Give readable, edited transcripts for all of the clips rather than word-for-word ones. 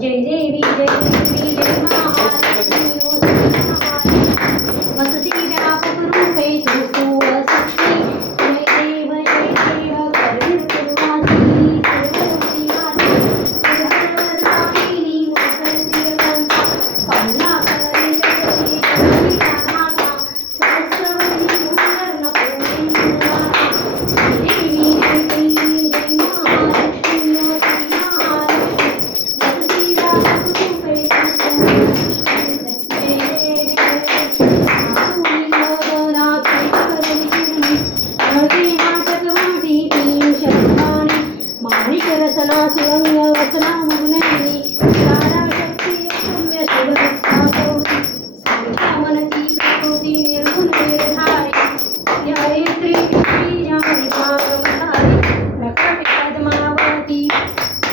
जय देवी जय देवी जय महालक्ष्मी ओ वसती व्यापक रूपे तू लक्ष्मी जय देव करुणासी सर्वरूपी माता सर्वदायिनी मोक्षप्रियवंता कमलाकरी जगदीश्वरी माता सहस्रवदनी पूर्णपूर्णिमा देवी जय देवी जय महालक्ष्मी ओ रसना सुरंग वसना मुगुनैनी सारा शक्ति सौम्य शिवरक्षा गौरी सामनती प्रकृति निर्गुण निर्धारी हरित्री जानी भागवतारी प्रकट पद्मावती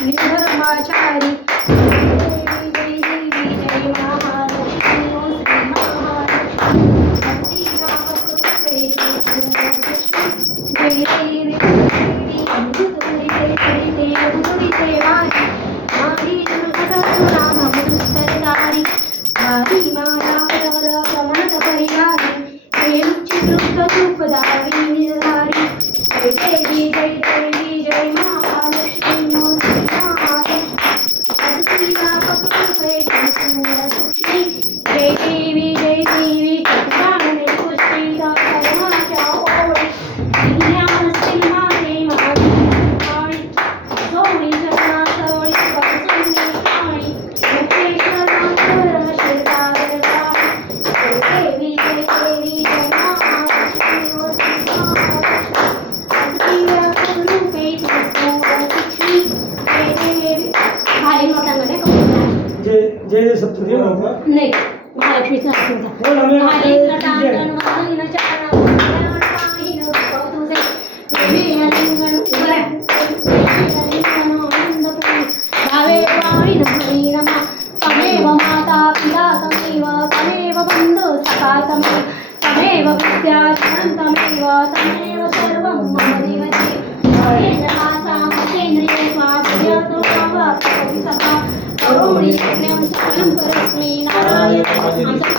निर्भरमाचारी जय देवी जय महालक्ष्मी ओ श्री महालक्ष्मी भक्ति जय देवी जय सप्तशती नहीं महालक्ष्मी तमेव माता पिता तमेव तमेव बन्धु सखा तमेव विद्याधरं तमेव तमेव सर्वं मम देवते करुणीयज्ञं सकलं परस्मै नारायणं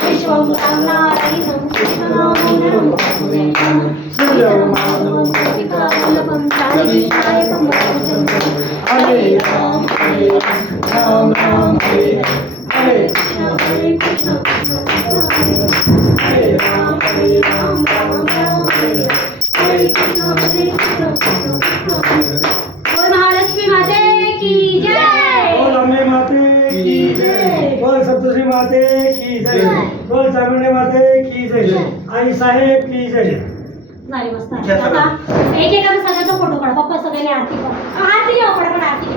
केशवं नारायणं कृष्णनामं वल्लभं जानकीनायकं हरे राम राम राम हरे कृष्ण हरे राम राम राम हरे कृष्ण बोल महालक्ष्मी माते की जय, बोल अम्बे माते की जय, बोल सप्तश्री माते की जय, बोल चामुंडे माते की जय, आई साहेब की जय. झाली मस्त आहे. आता एक एकाचा सगळ्याचा फोटो काढा. पप्पा सगळ्यांनी आरती करा. आरती घ्या, पटकन आरती.